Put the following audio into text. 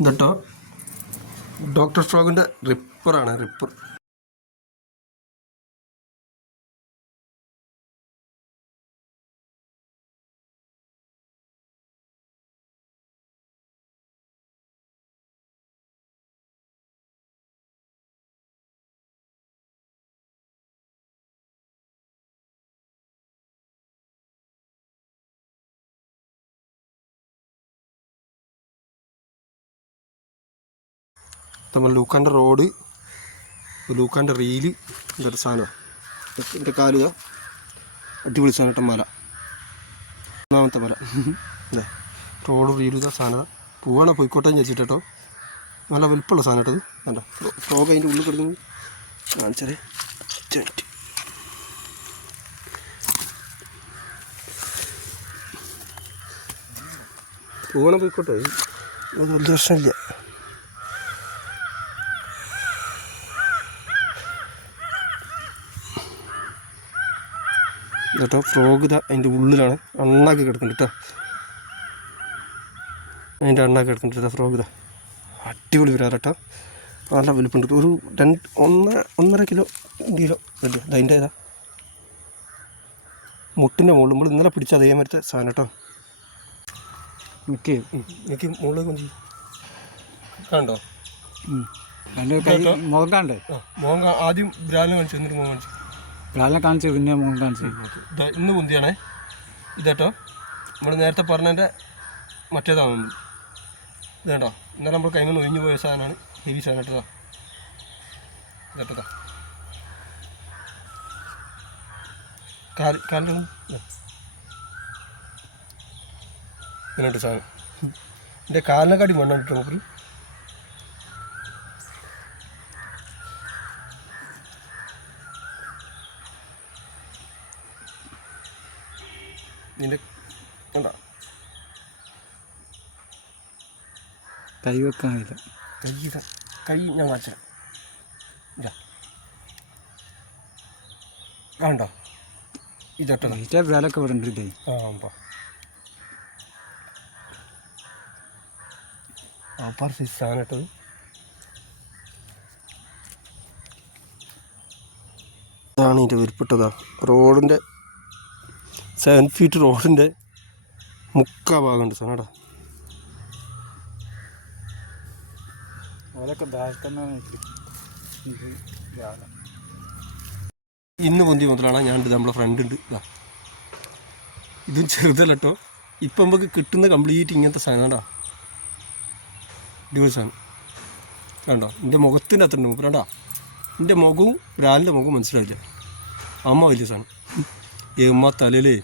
ഇതട്ടോ doctor സ്ട്രോക്കിൻ്റെ റിപ്പറാണ് ripper. നമ്മൾ ലൂക്കാൻ്റെ road, ലൂക്കാൻ്റെ reel, ഇതൊരു സാധനം. എൻ്റെ കാലുക അടിപൊളി സാധനം കേട്ടോ. മല, ഒന്നാമത്തെ മല അല്ലേ. റോഡ് റീല് ഇതാ സാധനം. പോവാണോ പോയിക്കോട്ടെ എന്ന് വെച്ചിട്ടോ. നല്ല വലുപ്പമുള്ള സാധനം കേട്ടത്. വേണ്ട ഫ്രോഗ് അതിൻ്റെ ഉള്ളിൽ കിടക്കുന്നത് കാണിച്ചാലേ. പോവാണോ പോയിക്കോട്ടെ, അത് വലിയ പ്രശ്നമില്ല. കേട്ടോ ഫ്രോഗ് ഇതാ അതിൻ്റെ ഉള്ളിലാണ് അണ്ണാക്കി കിടക്കുന്നുണ്ട് കേട്ടോ. അതിൻ്റെ അണ്ണാക്കി കിടക്കുന്നുണ്ട് കേട്ടോ ഫ്രോഗ് ഇതാ. അടിപൊളി വരാറ് കേട്ടോ. നല്ല വലുപ്പുണ്ട്. ഒരു 1.5 കിലോ അല്ലേ അതിൻ്റെ ഏതാ മുട്ടിൻ്റെ മുകളിൽ നമ്മൾ ഇന്നലെ പിടിച്ച അതേമാതിരത്തെ സാധനം കേട്ടോ. എനിക്ക് മുകളിൽ കൊഞ്ചി കണ്ടോ മുഖം കാണണ്ടേ? മുഖം ആദ്യം ബ്രാലിനെ കാണിച്ചു, എന്നിട്ട് മുഖം കാണിച്ചു. ബ്രാലിനെ കാണിച്ചു, പിന്നെ മുഖം കാണിച്ചു. ഇന്ന് പൊന്തിയാണേ ഇതേട്ടോ. നമ്മൾ നേരത്തെ പറഞ്ഞതിൻ്റെ മറ്റേതാണ് ഇത് കേട്ടോ. ഇന്നലെ നമ്മൾ കൈമന്ന് ഒഴിഞ്ഞു പോയ സാധനമാണ്. ഹെവി സാധനം കേട്ടോ. കേട്ടോ കാലിൻ്റെ ഇങ്ങനെയുണ്ട് സാധനം. എൻ്റെ കാലിനെക്കാട്ടി മണ്ണാണ് കേട്ടോ നമുക്ക്. നിന്റെ കണ്ടോ കൈ വെക്കാനില്ല. കൈ ഞാൻ കാണിച്ച കണ്ടോ ഇതട്ടോ. വിലൊക്കെ പറഞ്ഞിട്ടേ സാധനം ഇട്ടത്. അതാണ് ഇതിൻ്റെ വിരിപ്പിട്ടതാ. റോഡിൻ്റെ 7 ഫീറ്റ് റോഡിൻ്റെ മുക്കാ ഭാഗമുണ്ട് സാധനടാ. ഇന്ന് പൊന്തി മുതലാണ് ഞാൻ നമ്മളെ ഫ്രണ്ട് ഉണ്ട് ഇതാ. ഇതും ചെറുതല്ല കേട്ടോ. ഇപ്പം നമുക്ക് കിട്ടുന്ന കംപ്ലീറ്റ് ഇങ്ങനത്തെ സാധനം കേട്ടോ. അടിപൊളി സാധനം കണ്ടോ. എൻ്റെ മുഖത്തിൻ്റെ അത്ര ഉണ്ട് മൂപ്പരാണ്ടാ. എൻ്റെ മുഖവും ബ്രാലിൻ്റെ മുഖവും മനസ്സിലായില്ല. അമ്മ വലിയ സാധനം. ഏമ്മ തലയിലേ